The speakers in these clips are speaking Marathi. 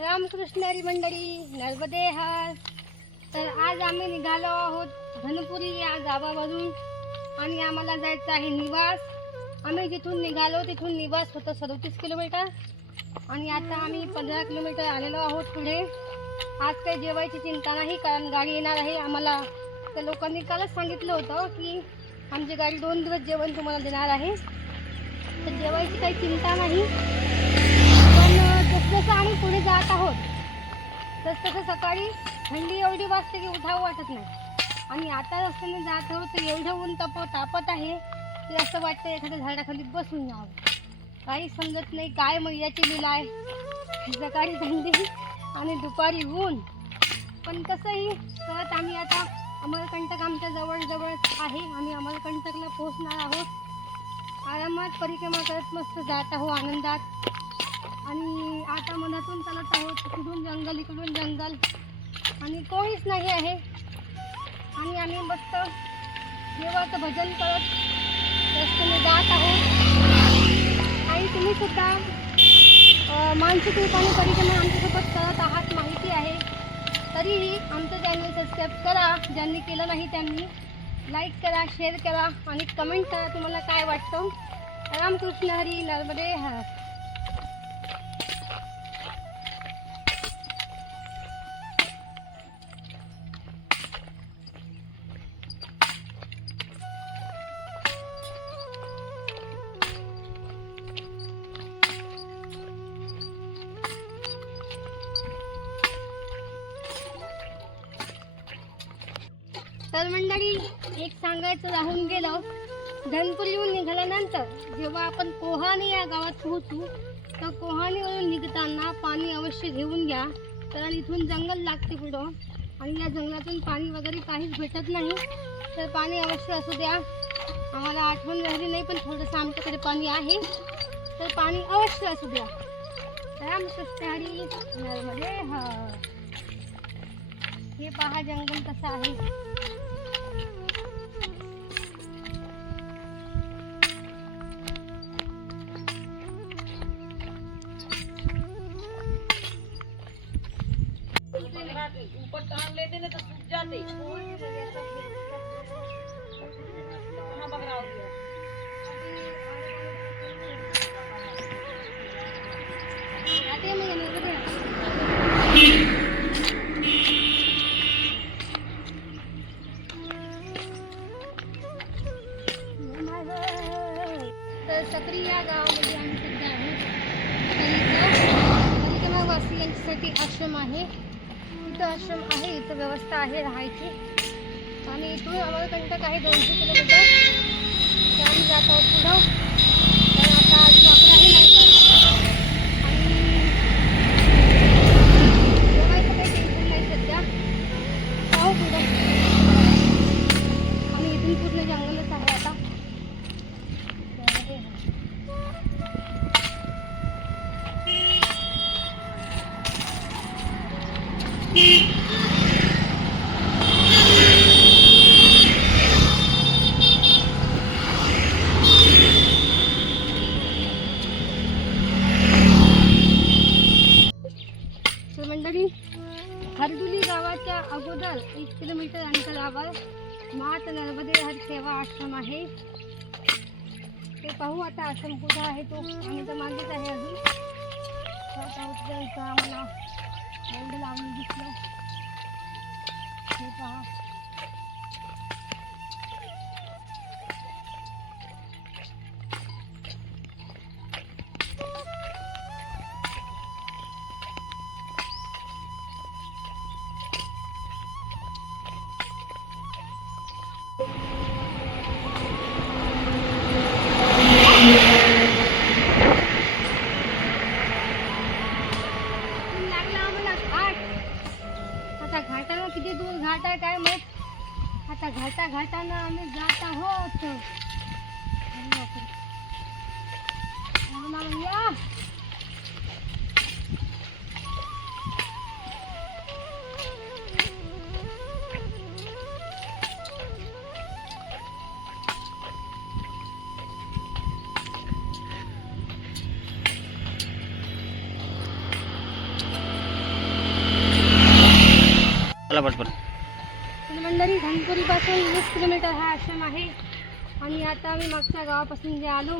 रामकृष्ण हरी मंडळी नर्मदे हर तर आज आम्ही निघालो आहोत धनपुरी या गावावरून आणि आम्हाला जायचं आहे निवास. आम्ही जिथून निघालो तिथून निवास होतं सदोतीस किलोमीटर. आणि आता आम्ही पंधरा किलोमीटर आलेलो आहोत पुढे. आज काही जेवायची चिंता नाही कारण गाडी येणार आहे. आम्हाला त्या लोकांनी कालच सांगितलं होतं की आमची गाडी दोन दिवस जेवण तुम्हाला देणार आहे. तर जेवायची काही चिंता नाही. सकाळी थंडी एवढी वाजते की उठावं वाटत नाही. आणि आता रस्त्याने जात आहोत तर एवढं ऊन तप तापत आहे की असं वाटतं एखाद्या झाडाखाली बसून जावं काही समजत नाही काय मैयाची लिला आहे. सकाळी थंडी आणि दुपारी ऊन. पण कसंही करत आम्ही आता अमरकंटक आमच्या जवळजवळच आहे. आम्ही अमरकंटकला पोहोचणार आहोत. आरामात परिक्रमा करत मस्त जात आहो आनंदात. आणि आता मनातून चालत आहोत इकडून जंगल इकडून जंगल. आणि कोणीच नाही आहे. आणि आम्ही मस्त देवाचं भजन करत रस्त्याने जात आहोत. आणि तुम्ही सुद्धा मानसिक रूपाने परिक्रमा आमच्यासोबत करत आहात माहिती आहे. तरीही आमचं चॅनल सबस्क्राईब करा. ज्यांनी केलं नाही त्यांनी लाईक करा शेअर करा. आणि कमेंट करा तुम्हाला काय वाटतं. रामकृष्ण हरी नर्मदे हर. तर मंडळी एक सांगायचं राहून गेलं. धनपुरीहून निघाल्यानंतर जेव्हा आपण कोहानी या गावात पोहोचू तर कोहानीवरून निघताना पाणी अवश्य घेऊन घ्या. कारण इथून जंगल लागते पुढं. आणि या जंगलातून पाणी वगैरे काहीच भेटत नाही. तर पाणी अवश्य असू द्या. आम्हाला आठवण राहिली नाही पण थोडंसं आमच्याकडे पाणी आहे. तर पाणी अवश्य असू द्या. राम सस्त्याहारी नर्मदे हे पहा जंगल कसं आहे. सक्री या गावामध्ये आम्ही सध्या आहोत. तर इथं वासी आश्रम आहे. इथं आश्रम आहे इथं व्यवस्था आहे राहायची. आणि इथून आम्हाला कंटक आहे दोनशे किलोमीटर. आम्ही जात आहोत पुढं. हरडुली गावाच्या अगोदर एक किलोमीटर अंतरावर मात नर्मदे हर सेवा आश्रम आहे. ते पाहू आता आश्रम कुठं आहे तो आम्ही तर मागेच आहे अजून. आम्हाला बोर्ड लावून दिसलं. हे पहा. आम्ही मागच्या गावापासून जे आलो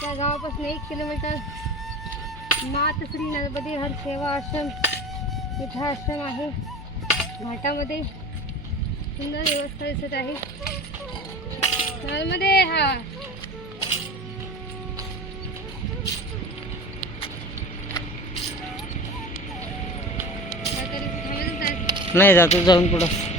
त्या गावापासून एक किलोमीटर मात श्री नर्मदे हर सेवा आश्रम इथं आश्रम आहे. घाटामध्ये सुंदर व्यवस्था दिसत आहे. नर्मदे हा. नाही जातो जाऊन पुढं.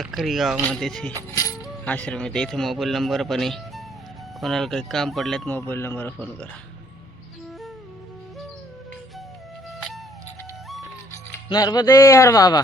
साखरी गावामध्येच हे आश्रम आहे इथे मोबाईल नंबर पण आहे कोणाला काही काम पडल्यात मोबाईल नंबरवर फोन करा नर्मदे हर बाबा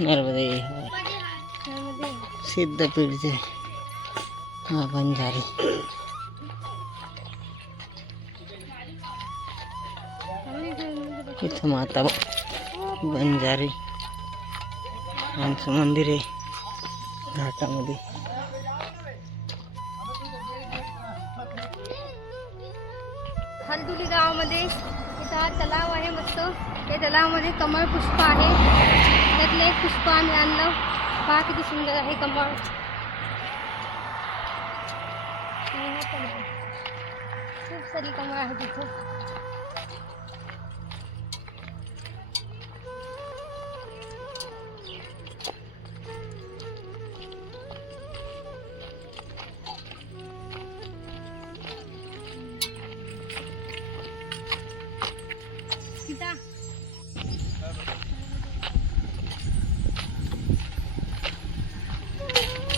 नर्मदे हा. नर्मदे हा. सिद्धपीठचे हा बंजारी इथं माता बंजारी आमचं मंदिर आहे घाटामध्ये हलदुली गावामध्ये हा तलाव आहे मस्त. या तलावामध्ये कमळ पुष्प आहे. त्यातलं एक पुष्प आम्ही आणलं. पहा किती सुंदर आहे कमळ. खूप सारी कमळ आहे तिथं.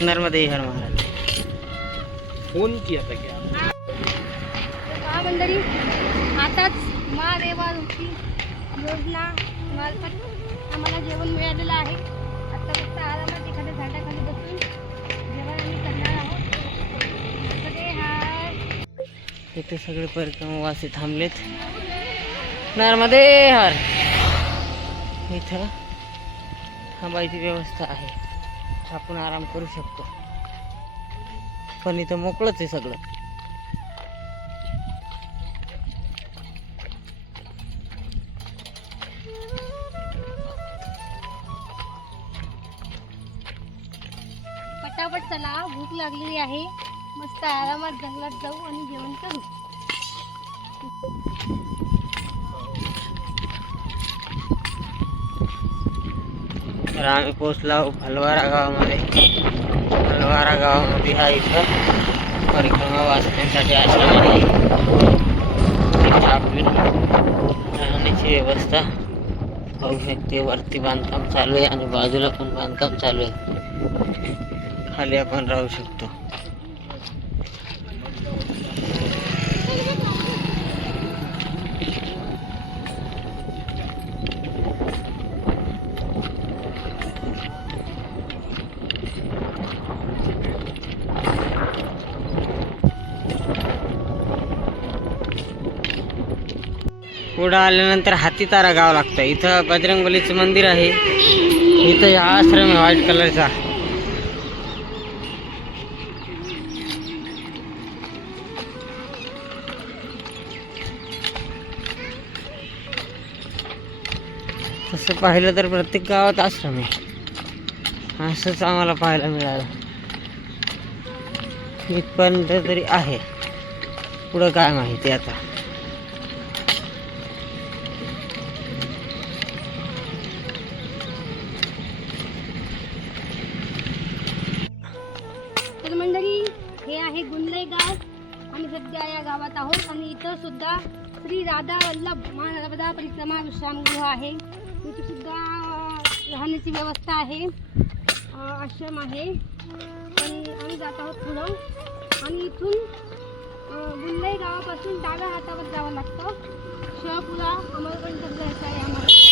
नर्मदे हर महाराज. पहा मंडळी आताच महादेवाची योजना मार्फत आम्हाला जेवण मिळालेलं आहे. आता फक्त आरामात एखाद्या झाडाखाली बसून जेवण आम्ही करणार आहोत. हार इथे सगळे परिक्रमावासी थांबलेत. नर्मदे हर. इथं थांबायची व्यवस्था आहे. आपण आराम करू शकतो. पण इथं मोकळंच आहे सगळं. पटापट चला भूक लागलेली आहे. मस्त आरामात जंगलात जाऊ आणि जेवण करू. तर आम्ही पोचलो हलवारा गावामध्ये. हलवारा गावामध्ये हा इथं परिक्रमा वाचण्यासाठी आश्रम आहे आपली राहण्याची व्यवस्था होऊ शकते. वरती बांधकाम चालू आहे आणि बाजूला पण बांधकाम चालू आहे. खाली आपण राहू शकतो. पुढं आल्यानंतर हातीतारा गाव लागतं. इथं बजरंगबलीचं मंदिर आहे. इथं हा आश्रम आहे व्हाईट कलरचा तसं पाहिलं तर प्रत्येक गावात आश्रम आहे. असंच आम्हाला पाहायला मिळालं. इथपर्यंत तरी आहे. पुढं काय माहिती आता. श्री राधा वल्लभ नर्मदा परिक्रमा विश्रामगृह आहे. तिथे सुद्धा राहण्याची व्यवस्था आहे. आश्रम आहे. आणि आम्ही जात आहोत पुढं. आणि इथून बुल्लई गावापासून डाव्या हातावर जावं लागतं. शहपुरा अमरगंज जायचं आहे आम्हाला.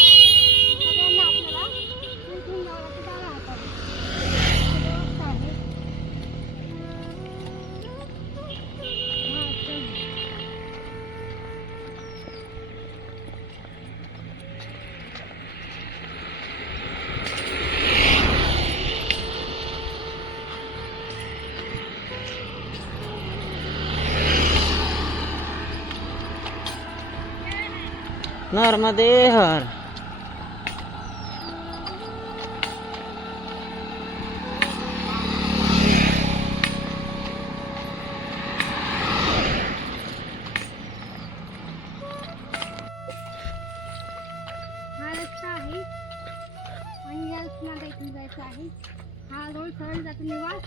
नर्मदे हर हा रस्ता आहे आणि या रस्त्याला इथून जायचं आहे हा रोड सरळ जातो निवास.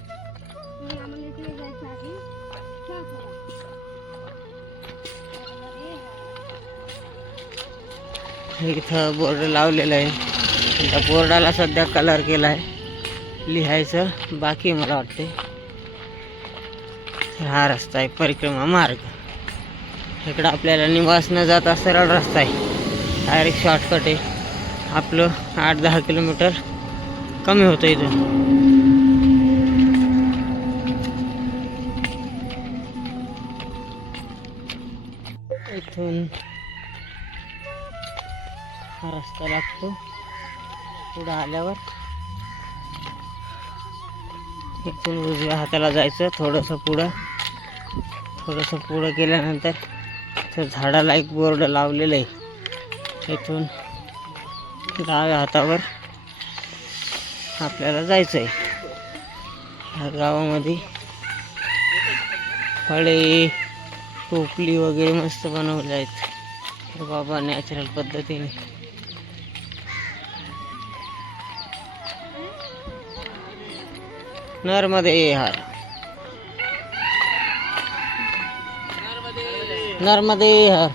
आणि आम्हाला इकडे जायचं आहे. इथं बोर्ड लावलेला आहे. त्या बोर्डाला सध्या कलर केला आहे लिहायचं बाकी मला वाटते हा रस्ता आहे परिक्रमा मार्ग. इकडं आपल्याला निवास न जाता सरळ रस्ता आहे. डायरेक्ट शॉर्टकट आहे. आपलं आठ दहा किलोमीटर कमी होतं इथून. इथून रस्ता लागतो. पुढं आल्यावर इथून उजव्या हाताला जायचं थोडंसं पुढं. थोडंसं पुढं गेल्यानंतर तर झाडाला एक बोर्ड लावलेलं आहे. इथून डाव्या हातावर आपल्याला जायचं आहे ह्या गावामध्ये फळे टोपली वगैरे मस्त बनवले आहेत. बाबा नॅचरल पद्धतीने. नर्मदे हर नर्मदे हर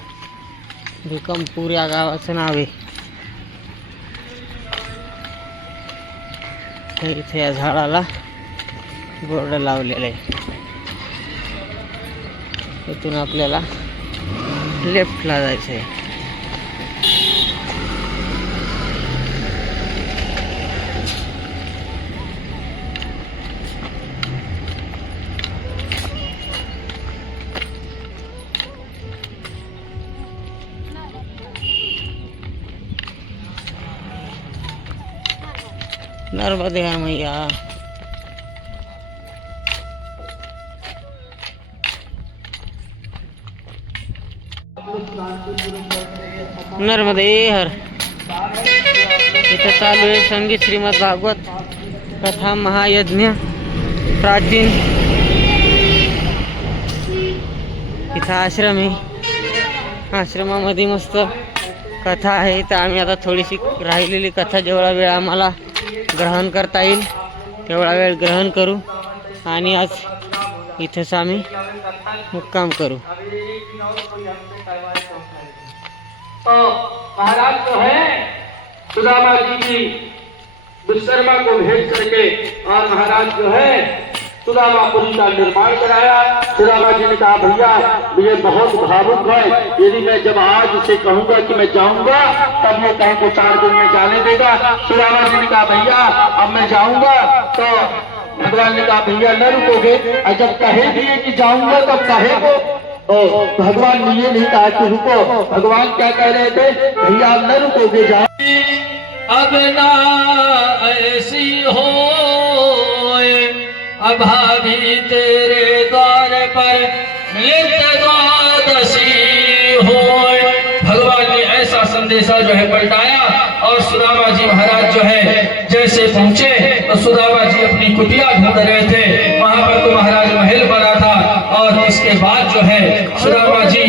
भिकमपूर या गावाचं नाव आहे. इथे या झाडाला बोर्ड लावलेलं आहे. इथून आपल्याला लेफ्टला जायचं आहे. नर्मदे हर मैया नर्मदे हर। इथं चालू आहे संगीत श्रीमद भागवत कथा महायज्ञ प्राचीन। इथं आश्रम आहे। आश्रमामध्ये मस्त कथा आहे तर आम्ही आता थोडीशी राहिलेली कथा जेवढा वेळ आम्हाला ग्रहण करता येईल. तेवढा वेळ ग्रहण करू आणि आज इथंच आम्ही मुक्काम करू. तो महाराज जो है सुदामा जी की विश्वकर्मा को भेज करके और महाराज जो है सुदामापुरी का निर्माण कराया। सुदामा जी ने कहा भैया मुझे बहुत भावुक है। यदि मैं जब आज उसे कहूँगा कि मैं जाऊँगा तब ये कहीं को चार दिन में जाने देगा। सुदामा जी ने कहा भैया अब मैं जाऊँगा। तो भगवान ने कहा भैया न रुकोगे। जब कहे दिए कि जाऊँगा तब कहे को। ओ, भगवान ने ये नहीं कहा कि रुको। भगवान क्या कह रहे थे? भैया न रुकोगे जाओ अब ना ऐसी हो भाभी तेरे द्वार पर नित्य द्वादशी हो भगवान ने ऐसा संदेशा जो है पलटाया और सुदामा जी महाराज जो है जैसे पहुंचे तो सुदामा कुटिया ढूंढ रहे थे। वहां पर तो महाराज महल बना था और इसके बाद जो है सुदामा जी